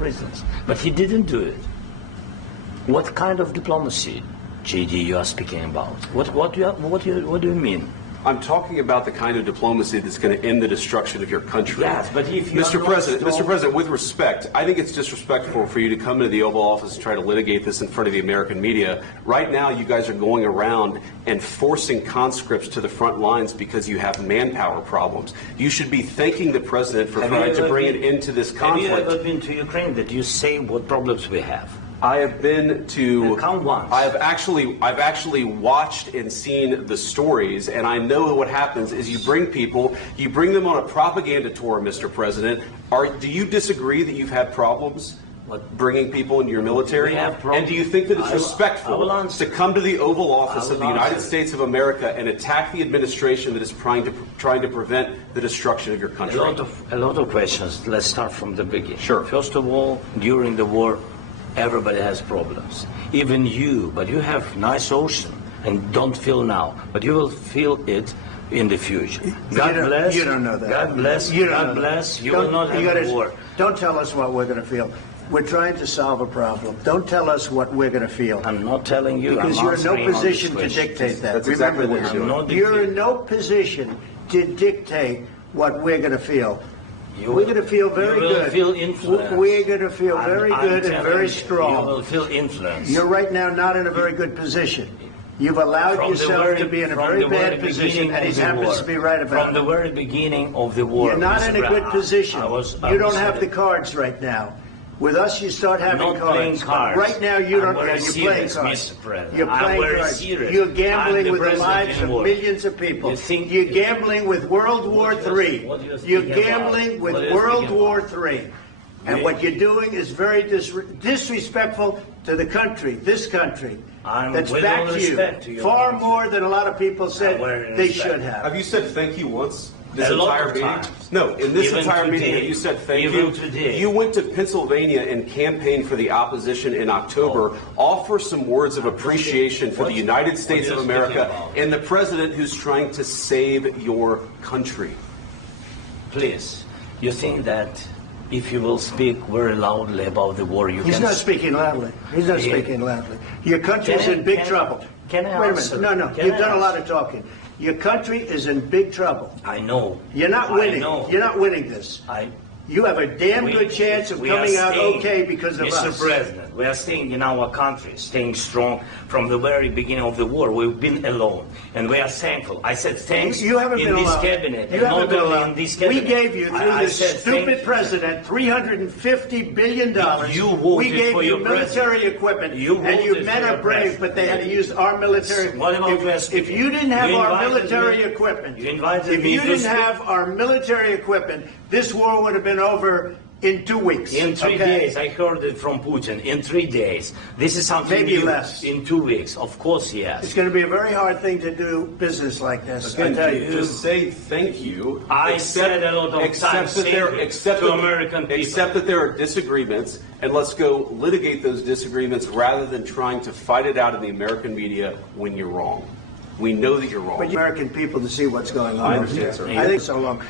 prisons. But he didn't do it. What kind of diplomacy, JD, you are speaking about? What do you mean? I'm talking about the kind of diplomacy that's going to end the destruction of your country. Yes, but if you Mr. President, with respect, I think it's disrespectful for you to come into the Oval Office and try to litigate this in front of the American media. Right now, you guys are going around and forcing conscripts to the front lines because you have manpower problems. You should be thanking the President for trying to bring an end to this conflict. Have you ever been to Ukraine? That you say what problems we have? I have been to. Count once. I've actually watched and seen the stories, and I know what happens is you bring them on a propaganda tour, Mr. President. Do you disagree that you've had problems bringing people into your military? And do you think that it's respectful to come to the Oval Office of the United States of America and attack the administration that is trying to prevent the destruction of your country? A lot of questions. Let's start from the beginning. Sure. First of all, during the war, everybody has problems, even you, but you have nice ocean and don't feel now, but you will feel it in the future. God bless. You don't know that. God bless. God bless. You will not have a war. Don't tell us what we're going to feel. We're trying to solve a problem. Don't tell us what we're going to feel. I'm not telling you. Because you're in no position to dictate that. That's exactly what you're doing. You're in no position to dictate what we're going to feel. We're going to feel very good. You will feel influence. We're going to feel very good and very strong. You will feel influence. You're right now not in a very good position. You've allowed yourself to be in a very bad position, and he happens to be right about it. From the very beginning of the war. You're not in a good position. You don't have the cards right now. With us, you start having cards. Playing cards. Right now, you don't. You're playing cards. You're playing cards. You're gambling with the lives of millions of people. You're gambling with World War III. You're gambling with World War III. And what you're doing is very disrespectful to the country, this country, that's backed you far more than a lot of people said they should have. Have you said thank you once? This entire meeting? No, in this entire meeting, have you said thank you? You went to Pennsylvania and campaigned for the opposition in October. Offer some words of appreciation for the United States of America and the president who's trying to save your country. Please, you think that if you will speak very loudly about the war, you can... He's not speaking loudly. He's not speaking loudly. Your country is in big trouble. Can I Wait a minute. No. You've done a lot of talking. Your country is in big trouble. I know. You're not winning. You're not winning this. You have a damn good chance of coming out okay because of us. Mr. President, we are staying in our country, staying strong from the very beginning of the war. We've been alone, and we are thankful. I said thanks you haven't in been this alone. cabinet. You haven't been alone. In this cabinet. We gave you, through this stupid president, $350 billion. We gave you military equipment, and you men are brave, but they had to use our military. If you didn't have our military equipment, this war would have been over in 2 weeks. In 3 days. I heard it from Putin. In 3 days. This is something maybe new. Less. In 2 weeks. Of course, yes. It's going to be a very hard thing to do business like this. I tell you. Just say thank you. I said a lot of times to American people. Except that there are disagreements, and let's go litigate those disagreements rather than trying to fight it out in the American media when you're wrong. We know that you're wrong. But American people to see what's going on. I understand, sir. I think so long.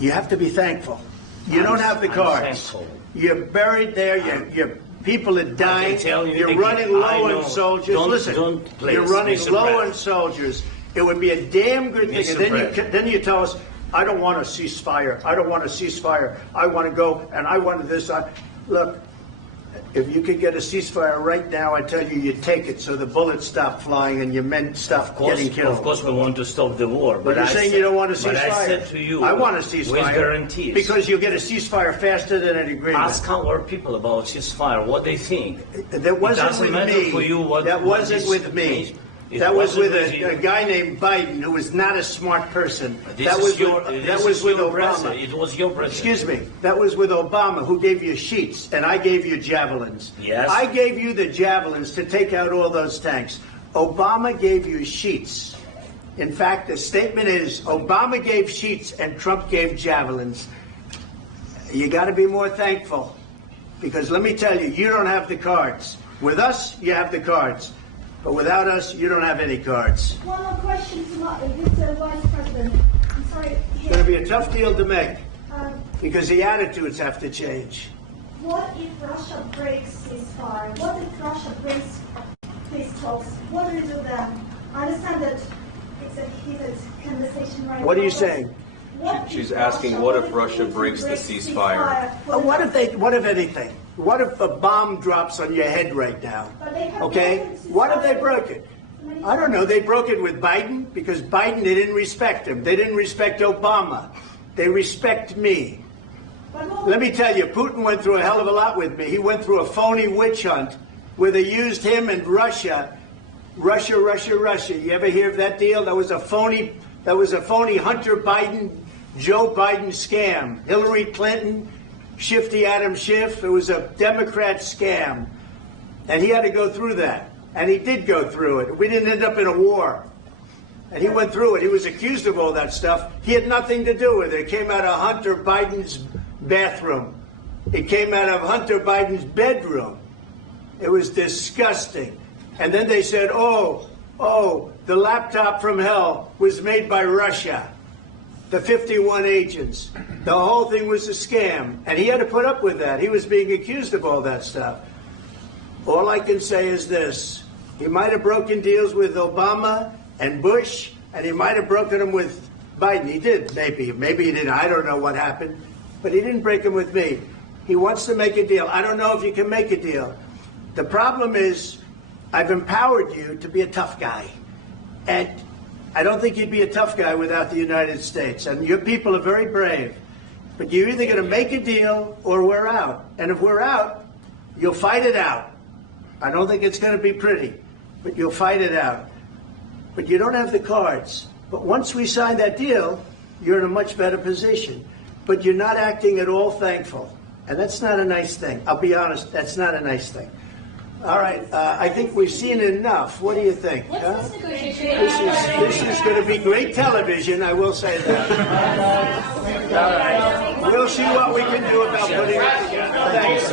You have to be thankful. You don't have the cards. You're buried there. Your people are dying. You're running low on soldiers. Listen, you're running low on soldiers. It would be a damn good thing. And then you tell us, I don't want a ceasefire. I don't want a ceasefire. I want to go and I want this. Look, if you could get a ceasefire right now, I tell you, you take it so the bullets stop flying and your men stop getting killed. Of course, we want to stop the war. But you're saying you don't want a ceasefire. But I said to you, I want a ceasefire. With guarantees. Because you'll get a ceasefire faster than an agreement. Ask our people about ceasefire, what they think. That wasn't with me. That wasn't with me. That was with a guy named Biden, who was not a smart person. That was with Obama. It was your president. Excuse me. That was with Obama, who gave you sheets, and I gave you javelins. Yes. I gave you the javelins to take out all those tanks. Obama gave you sheets. In fact, the statement is Obama gave sheets and Trump gave javelins. You got to be more thankful, because let me tell you, you don't have the cards. With us, you have the cards. But without us, you don't have any cards. One more question to Mr. Vice President. I'm sorry. It's going to be a tough deal to make because the attitudes have to change. what if Russia breaks ceasefire? What if Russia breaks peace talks? What do we do then? I understand that it's a heated conversation right now. What are you saying? She's asking, what if Russia breaks the ceasefire? What if anything? What if a bomb drops on your head right now? Okay? What if they broke it? I don't know. They broke it with Biden because Biden, they didn't respect him. They didn't respect Obama. They respect me. Let me tell you, Putin went through a hell of a lot with me. He went through a phony witch hunt where they used him and Russia. Russia. You ever hear of that deal? That was a phony Hunter Biden, Joe Biden scam. Hillary Clinton, Shifty Adam Schiff. It was a Democrat scam. And he had to go through that. And he did go through it. We didn't end up in a war. And he went through it. He was accused of all that stuff. He had nothing to do with it. It came out of Hunter Biden's bathroom. It came out of Hunter Biden's bedroom. It was disgusting. And then they said, oh, the laptop from hell was made by Russia. The 51 agents. The whole thing was a scam. And he had to put up with that. He was being accused of all that stuff. All I can say is this. He might have broken deals with Obama and Bush, and he might have broken them with Biden. He did, maybe. Maybe he didn't. I don't know what happened. But he didn't break them with me. He wants to make a deal. I don't know if you can make a deal. The problem is I've empowered you to be a tough guy. And I don't think you'd be a tough guy without the United States. And your people are very brave. But you're either going to make a deal or we're out. And if we're out, you'll fight it out. I don't think it's going to be pretty, but you'll fight it out. But you don't have the cards. But once we sign that deal, you're in a much better position. But you're not acting at all thankful. And that's not a nice thing. I'll be honest, that's not a nice thing. All right, I think we've seen enough. What do you think? Huh? This is going to be great television, I will say that. All right. We'll see what we can do about putting it together. Thanks.